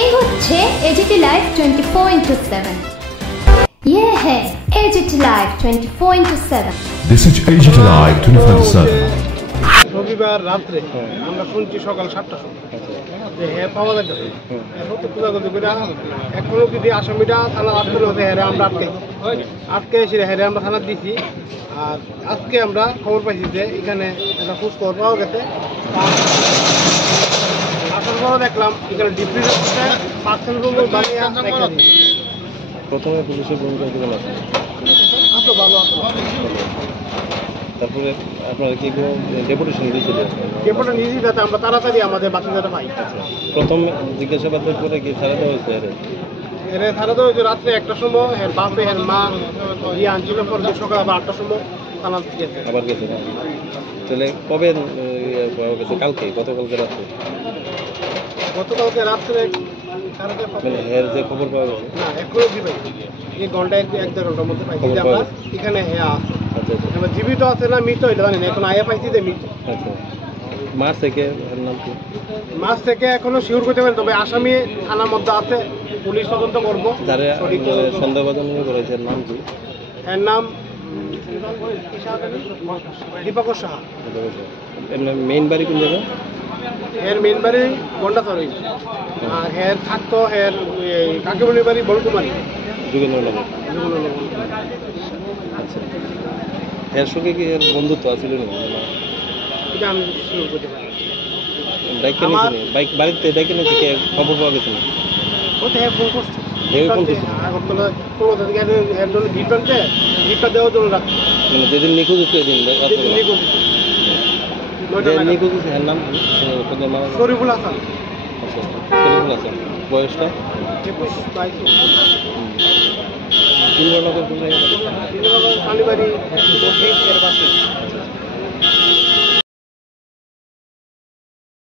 এই হচ্ছে AGT live 24/7। ये है as it is live 24/7। This is AGT Live 24/7। রবিবার রাত্রে আমরা শুনছি সকাল 7টার সময় যে হ্যাঁ পাওয়া যাচ্ছে সত্য খোঁজাখুঁজি করে এখনো যদি আসামিটা থানা আটকে হতে হ্যাঁ আমরা আটকে এসে হ্যাঁ আমরা থানা দিছি। আর আজকে আমরা খবর পাইছি যে এখানে একটা খোঁজ খবর পাওয়া গেছে। আসার পরও দেখলাম এখানে ডিপ্রিজ হচ্ছে পার্সেন্ট প্রথমে পুলিশের ভূমিকা কেমন আছে? আসলো ভালো আসলো। তারপরে আপনারা কি ডেপুটেশন দিয়েছিলেন? ডেপুটেশন নিয়েছি যাতে আমরা তাড়াতাড়ি আমাদের বাচ্চাটা পাই। প্রথম জিজ্ঞাসাবাদ করে কি ছাড়া দেওয়া হয়েছে? এর ছাড়া তো রাত্রে 1টার সময় এর বাপে এর মা ইয়ে আনছিল, পরে সকাল আবার 8টার সময় থানা গেছে। আবার গেছে না? তাহলে কবে পাওয়া গেছে? কালকে? গতকালকে রাত্রে? গতকালকে রাত্রে মানে এর যে খবর পাওয়া গেছে না এখনো দিবে এই ঘন্টায় 1-1.5 ঘন্টার মধ্যে পাইছি যে আমরা এখানে হ্যাঁ আছে। আচ্ছা আচ্ছা। এবার জীবিত আছে না মৃত এটা জানি না, এখন আয়া পাইছি যে মৃত। আচ্ছা, মাস থেকে এর নাম কি? মাস থেকে এখনো শিওর করতে পারি, তবে আসামি থানার মধ্যে আছে, পুলিশ তদন্ত করবো। যারা সন্দেহভাজন নিয়ে করেছে এর নাম কি? এর নাম দীপকর সাহা। মেইন বাড়ি কোন জায়গায়? এর মেন বাড়ি গন্ডাচড়ই, আর এর থাকতো এর কাকিমণির বাড়ি বলকুমারি যুগেন্দ্রনগর। আচ্ছা, এর সঙ্গে কি এর বন্ধুত্ব আছিল না? এটা আমি শিওর করতে পারি। ডাইকে নিয়েছি বাইক বাড়িতে ডাইকে নিয়েছি, কে খবর পাওয়া গেছে না? ওতে হ্যাঁ ফোন করছে ফোন করছে আগরতলা কলকাতা থেকে এর জন্য গিফট আনছে, গিফটটা দেওয়ার জন্য রাখছে। মানে যেদিন নিখোঁজ হচ্ছে এদিন নিখোঁজ হচ্ছে এর নাম শরীফুল হাসান। আচ্ছা, শরীফুল হাসান। বয়সটা 21-22। ইন্দ্রনগর কোন জায়গায়? কালীবাড়ি এর পাশে।